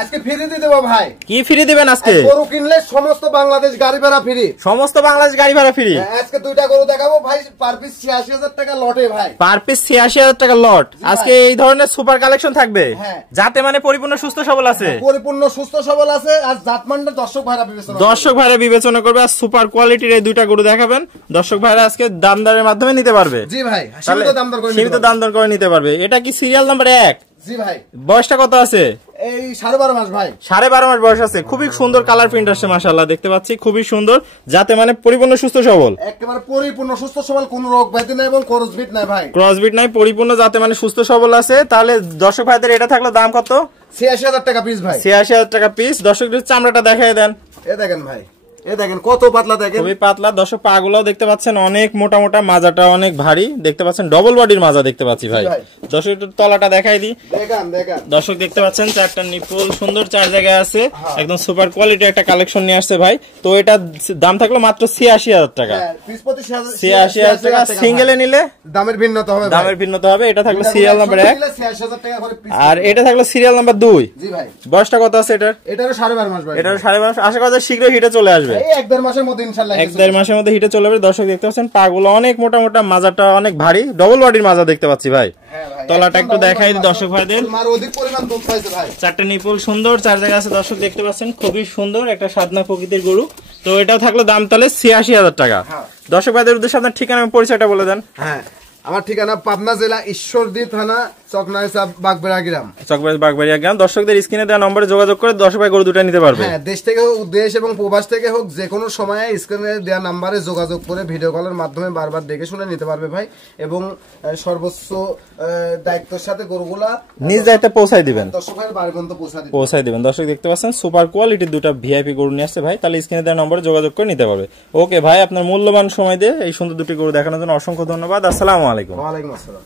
আজকে ফ্রি দিয়ে দেবো ভাই। কি ফ্রি দিবেন আজকে? গরু কিনলে সমস্ত বাংলাদেশ গাড়ি ভাড়া ফ্রি। সমস্ত বাংলাদেশ গাড়ি ভাড়া ফ্রি। আজকে দুইটা গরু দেখাবো ভাই, পার পিস ৮৬,০০০ টাকা লটে ভাই। পার পিস ৮৬,০০০ টাকা লট। আজকে এই ধরনের সুপার কালেকশন থাকবে, যাতে মানে পরিপূর্ণ সুস্থ সবল আছে, পরিপূর্ণ সুস্থ সবল আছে। আর জাতমানটা দর্শক ভাইরা বিবেচনা করবে। আর সুপার কোয়ালিটির এই দুইটা গরু দেখাবেন, দর্শক ভাইরা আজকে দামদারের মাধ্যমে নিতে পারবে। জি ভাই, সীমিত দামদার করে নিতে পারবে। এটা কি সিরিয়াল নাম্বার 1? জি ভাই। বয়সটা কত আছে? এই 12.5 মাস ভাই। 12.5 মাস বয়স আছে। খুবই সুন্দর কালার প্রিন্ট আসছে মাশাআল্লাহ, দেখতে পাচ্ছি খুবই সুন্দর, যাতে মানে পরিপূর্ণ সুস্থ সবল, একেবারে পরিপূর্ণ সুস্থ সবল, কোনো রোগ ব্যাধি নাই এবং ক্রসবিট নাই ভাই। ক্রসবিট নাই, পরিপূর্ণ যাতে মানে সুস্থ সবল আছে। তাহলে দর্শক ভাইদের এটা থাকলো দাম কত? ৮৬,০০০ টাকা পিস ভাই। ৮৬,০০০ টাকা পিস। দর্শকদের চামড়াটা দেখাই দেন। এ দেখেন ভাই, এ দেখেন কত পাতলা, দেখেন খুবই পাতলা। দর্শক পাগুলাও দেখতে পাচ্ছেন অনেক মোটা মোটা, মাজাটা অনেক ভারী, দেখতে পাচ্ছেন ডবল বডির মাজা দেখতে পাচ্ছি ভাই। দর্শক একটু তলাটা দেখাই দিই। দর্শক দেখতে পাচ্ছেন চারটা নিপুল সুন্দর, 4 জায়গায় আছে, একদম সুপার কোয়ালিটি একটা কালেকশন নিয়ে আসছে ভাই। তো এটা দাম থাকলো মাত্র ৮৬,০০০ টাকা। ৮৬,০০০ টাকা। সিঙ্গেলে নিলে দামের ভিন্নতা হবে। এটা থাকলো সিরিয়াল নাম্বার 1, আর এটা থাকলো সিরিয়াল নাম্বার 2। জি ভাই। বয়সটা কত আছে এটার? এটারও 12.5 মাস ভাই। এটারও 12.5 মাস। আশা করা যায় শীঘ্রই হিটে চলে আসবে। ১-১.৫ মাসের মধ্যে ইনশাআল্লাহ ১-১.৫ মাসের মধ্যে হিটে চলে আসবে। দর্শক দেখতে পাচ্ছেন পাগুলো অনেক মোটা মোটা, মাজাটা অনেক ভারী, ডবল বডির মাজা দেখতে পাচ্ছি ভাই। তলাটা একটু দেখাই দিই দর্শক ভাইদের। অধিক পরিমাণ দুধ পাইছে ভাই। চারটা নিপুল সুন্দর, 4 জায়গা আছে। দর্শক দেখতে পাচ্ছেন খুবই সুন্দর একটা সাদনা প্রকৃতির গরু। তো এটাও থাকলো দাম তাহলে ৮৬,০০০ টাকা। দর্শক ভাইদের উদ্দেশ্যে আপনার ঠিকানা এবং পরিচয়টা বলে দেন। হ্যাঁ, আমার ঠিকানা পাবনা জেলা ঈশ্বরদী থানা চকনাইসা বাগবেড়া গ্রাম। বাগবেড়িয়া গ্রাম। দর্শকদের স্ক্রিনে দেওয়া নম্বরে যোগাযোগ করে দর্শক ভাই গরু দুটো নিতে পারবে। হ্যাঁ, দেশ এবং প্রবাস থেকে হোক, যে কোনো সময়ে স্ক্রিনে দেওয়া নম্বরে যোগাযোগ করে ভিডিও কলের মাধ্যমে বারবার দেখে শুনে নিতে পারবে ভাই। এবং সর্বোচ্চ দায়িত্বের সাথে গরুগুলা নিজ দায়িত্বে পৌঁছায় দিবেন, দর্শক ভাইয়ের বাড়ি পর্যন্ত পৌঁছায় দিবেন। দর্শক দেখতে পাচ্ছেন সুপার কোয়ালিটির দুটো ভিআইপি গরু নিয়ে আসছে ভাই। তাহলে স্ক্রিনে দেওয়া নম্বরে যোগাযোগ করে নিতে পারবে। ওকে ভাই, আপনার মূল্যবান সময় দিয়ে এই সুন্দর দুটি গরু দেখানোর জন্য অসংখ্য ধন্যবাদ। আসসালামু আলাইকুম। ওয়ালাইকুম আসসালাম।